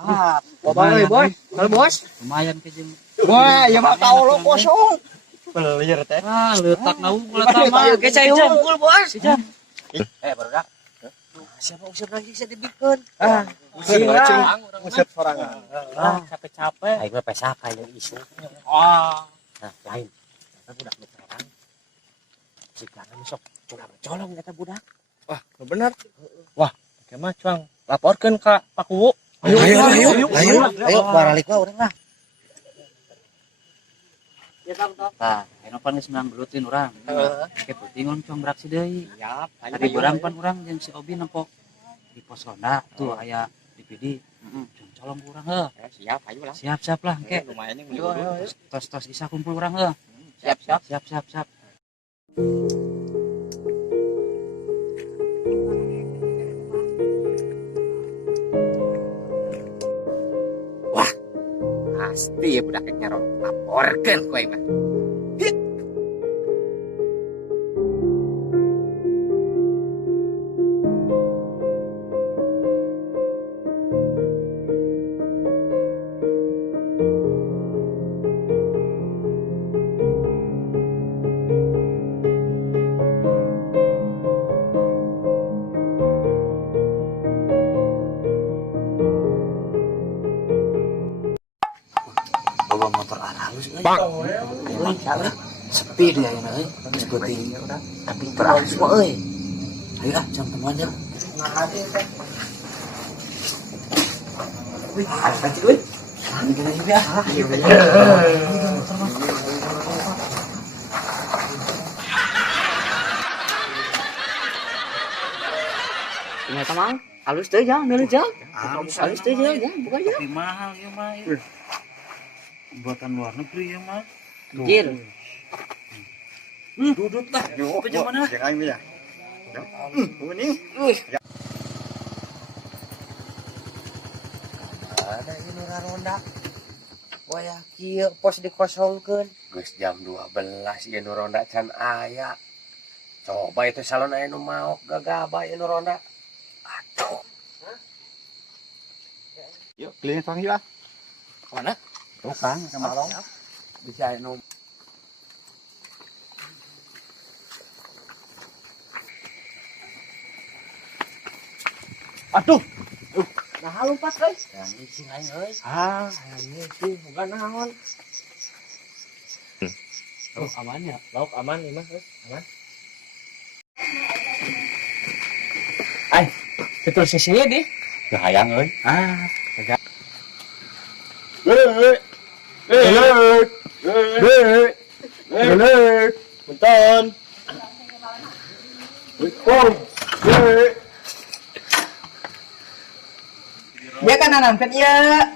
Bang euy, Bos. Kalau Bos. Lumayan ke jeung. Wah, ya mah kau lo kosong. Belir teh. Ah, leutak naung letak mah. Ayo ge cai unggul, Bos. Barudak. Siapa usir lagi saya dibikeun. Buset sorangan. Capek-capek. Aing mah pesah ka yang isu. Ah, Nah, lain. Eta budak nu terang. Sikana sok curang colong eta budak. Wah, bener. Wah, mah cuang laporkeun ka Pak Kuwu. Ayo baralik lah urang lah. ya Kang toh. Nah, enopan geus menang belutin urang. Ke putingon cong beraksi deui. Siap. Tadi berang pan urang jeung si Obi nempok di pos ronda tuh aya DPD. Cong colong urang heuh. Siap, ayo lah. Siap lah engke. Lumayan yang Tos bisa kumpul urang heuh. Siap. Pasti ya budak nyaron laporkeun ku aing mah. Bawa motor halus euy. Sepi dia ayeuna euy. Geus peuting tapi beralus mah euy. Ayo lah jam temuan ya. Wih, ada tadi euy. Ini kita juga. Ini tamang, halus teh jang, neuleuh jang. Halus teh jang, bukan jang. Tapi mahal ya mah. Buatan luar negeri ya mah. Mikir. Dudut lah. Itu jam mana? Yang aing ya. Ini. Ada ini ronda. Wayah kieu pos dikosongkeun. Geus jam 12 ieu nu ronda can aya. Coba itu salon aya nu mau gagaba ieu nu ronda. Aduh. Yuk, keliling sang yuk. Mana? Tukang sama long. Bisa aya nu Aduh. Nah, lompat guys. Yang isi aing euy. Ini sih bukan naon. Oh, aman ya. Lauk aman nih, Mas. Aman. Betul sisinya deh. hayang euy. Punten. Dia kan nanampet ya.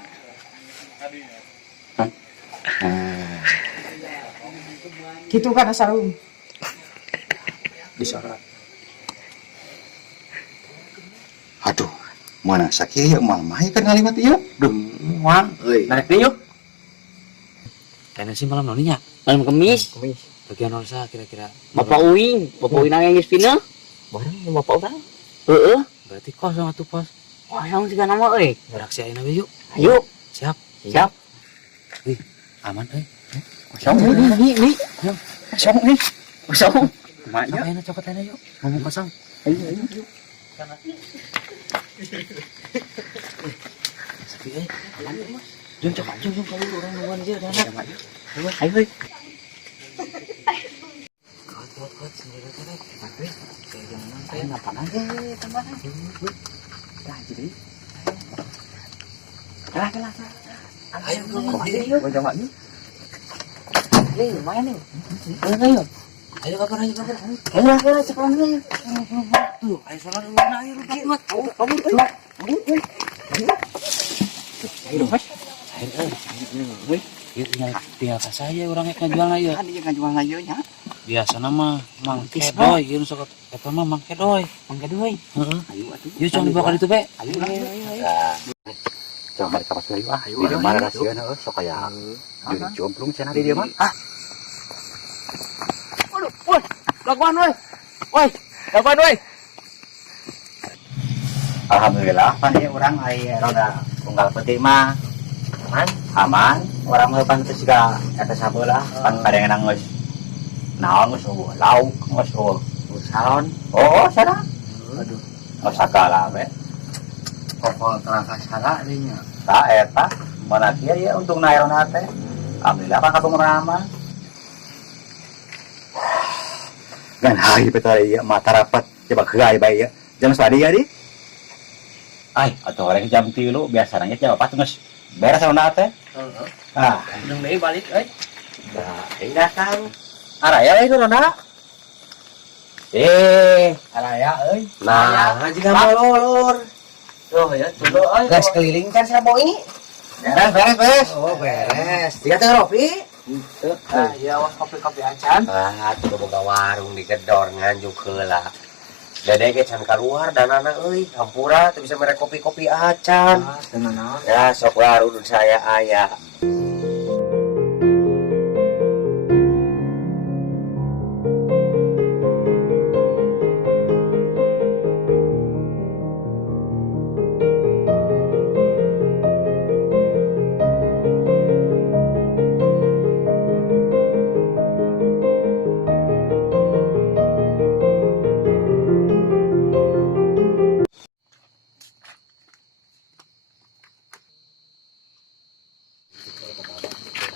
Gitu kan asal Disorak. Aduh, mana sakit ya mama kan ngaliwat ieu. Duh, moal euy. narik deh yuk. Kayaknya sih malam noninya. Malam kemis. Bagian norsa kira-kira. Bapak Uing nang yang pina. Bareng sama bapak orang. Heeh. Berarti kosong atuh pos. Wah, yang juga nama euy. Beraksi ayeuna we yuk. Ayo. Siap. Aman euy. Kosong Nih. kosong nih. Kosong. Maknya Ayeuna cokot ayeuna yuk. Ngomong kosong. ayo. Sepi euy. Jom kamu orang nungguan aja dah. Ayo. Kuat sendiri teh. Kayak jangan kayak napan aja tambah. Dah jadi. Ayo Gua coba nih. Nih, lumayan nih. Ayo kabar. Ayo cepat nih. Tuh, ayo sono dulu ayo rugi mat. Kabur. Ayo, Mas. Ayo. Tinggal ka saya urang rek ngajual na ieu. Kan dia ngajual ayeuna nya. Biasa nama Mang Kedoy, ieu nu sok eta mah Mang Kedoy. Heeh. Ayo atuh. Ieu cong dibawa ka ditu be. Ayo. Coba balik ka pas deui Di mana rasieuna sok aya. Jadi jomplung cenah di dieu mah. Waduh, woi. Lakuan woi. Lakuan woi. Alhamdulillah pan ieu urang aya roda tunggal penting mah aman orang mah pan teh siga eta sabeula pan kadengan geus naon geus lauk geus salon oh sana aduh geus sagala we pokok terasa salah dinya tak eta mana kieu ya untuk nairona teh alhamdulillah kan katung ramah kan hai betul ya mata rapat coba geai bae ya jam tadi ya di ay atuh orang jam 3 biasanya jam 4 geus beres sama teh. Ah, Nung deui balik euy. nah, datang. Araya itu Ronda. Araya euy. Nah, jika molor. Tuh ya, dulu euy. Gas keliling kan saya boi. Beres. Oh, beres. Dia teh Rofi. Ah, iya wah kopi-kopi acan. Ah, tuh boga warung di gedor nganjuk heula. Dede ge can kaluar dan anak euy, hampura teu bisa mere kopi-kopi acan. Ah, tenan naon. Ya, sok warung saya aya.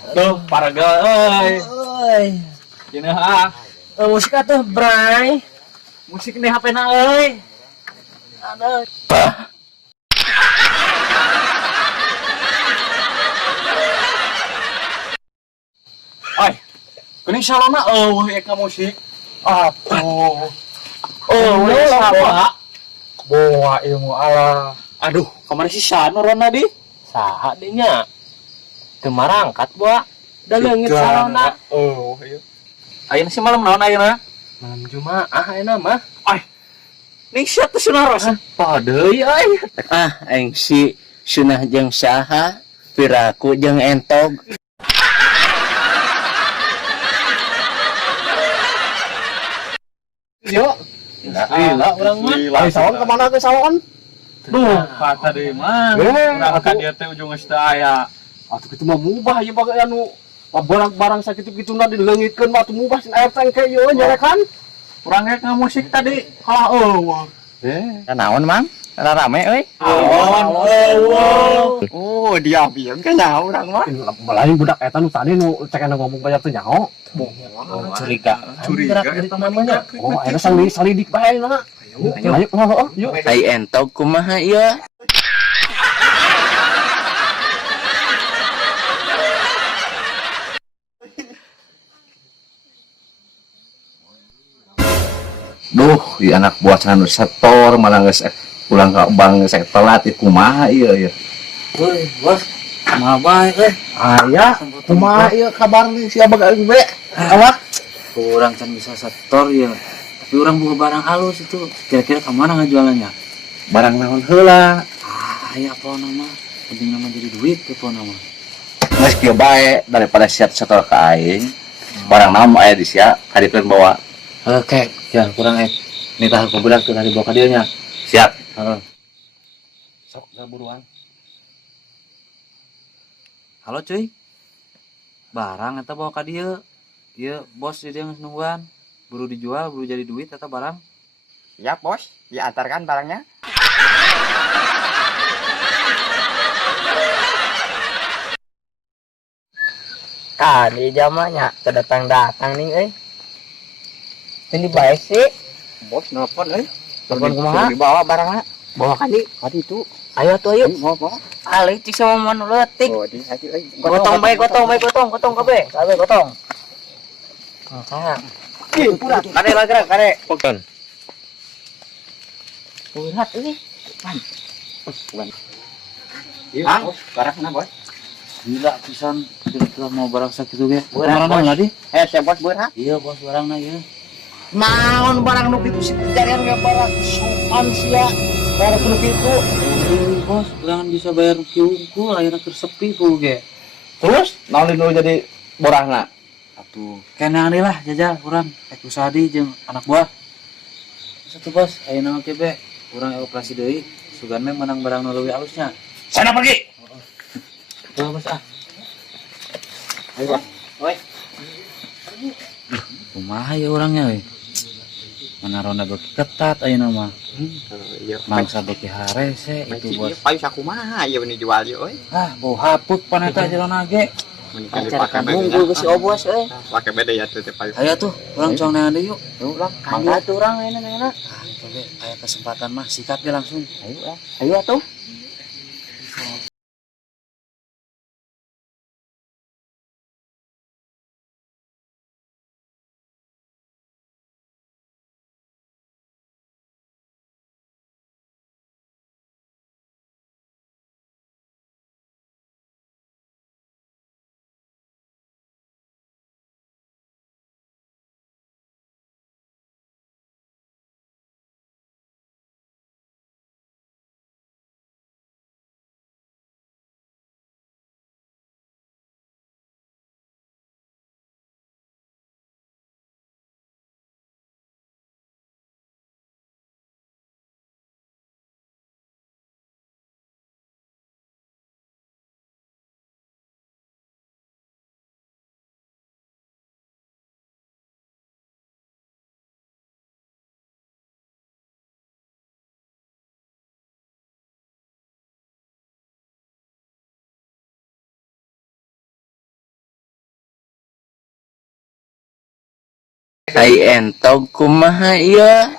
Tuh, paraga euy. Euy. Cenah ah. Musik atuh, Bray. Musik nih HP-na euy. Aduh. Ay. Kuning salona euy eka musik. Atuh. Euy, sama. Bawa ilmu Allah. Aduh, kemana si Sano Rona di? Saha dinya? Teu marangkat, Bua. Da leungit salona. Oh, iya. Ayeuna sih malam naon ayeuna? Malam Jumaah ayeuna mah. Ning sia teh sunaros. Padeui euy. Ah, aing si sunah jeung saha, piraku jeung entog. Yo. Gila urang mah. Ai sawan kemana ke sawan? Duh, kata deui mah. Urang ka dieu teh ujung geus teu aya. Atuh kitu mah mubah ieu bae anu barang-barang sakitu-kituna dileungitkeun mah atuh mubah sin air tangke ieu nyarekan. Urang rek ngamusik tadi kalah eueuh. Naon, Mang? Rame euy. Oh, dia biang kan nyaho urang mah. Lain budak eta nu tadi nu cek ngomong banyak teh nyaho. Curiga. Curiga Eta namanya. Oh, ayeuna salidik bae na. Ayo, yuk. Ai entog kumaha ieu? Duh, di anak buah cenah setor malah geus pulang ka bang geus telat ieu kumaha ieu ya. Euy, Bos. Kumaha bae euy. Aya, kumaha ieu kabar nih si abang be? Awak kurang can bisa setor ya. Tapi orang buah barang halus itu. Kira-kira ke mana ngajualannya? Barang naon heula? Aya apa nama? Penting nama jadi duit ke apa nama? Geus kieu bae daripada siat setor ka aing. Barang naon aya di sia, kadipkeun bawa. Oke, jangan kurang nitah ke budak tuh dari bawa ka dieu nya. Siap. Heeh. Sok buruan. Halo cuy. Barang eta bawa ka dieu. Ieu bos di dieu geus nungguan. Buru dijual, buru jadi duit eta barang. Ya, Bos. Diantarkan barangnya. Tadi jamanya kedatang-datang nih euy. Ini baik sih. Bos nelpon euy. Telepon kumaha? Dibawa barangnya. Bawa kali. Tadi itu. Ayo tuh ayo. Mau. Ali cik sama manu leutik. Oh, di hati euy. Gotong bae gotong kabeh. Kabeh gotong. Nah, Kade lah gerak, kade. Pokon. lihat ini. Ang, barangna, Bos. Gila pisan kira-kira mau barang sakitu ge. Barang naon di? Saya Bos beurang. Iya bos barangna ieu. Naon barang nu kitu sih jarian ge barang sopan sia. Barang nu kitu. Bos, jangan bisa bayar kiungku ayeuna keur sepi ku ge. Terus naon dinu jadi borahna? Atuh, kena deui lah jajal urang ek usaha di jeung anak buah. Satu bos, ayeuna oge be. Urang operasi deui, sugan mah menang barang nu leuwih alusnya. Sana pergi. Tuh, Bos ah. Ayo, Bos. Kumaha ya orangnya we. Mana ronda beki ketat ayeuna mah. Iya. Mangsa beki harese itu bos. Payu sakumaha ieu ini jual ieu euy. Ah, bau haput paneta jelona ge. Acara Nunggu geus si Obos euy. Pake beda ya teh payu. Aya tuh, urang cong neangan deui yuk. Ulah kandil atuh urang enak-enak. Coba aya kesempatan mah sikat ge langsung. Ayo atuh. Ai entog kumaha ieu?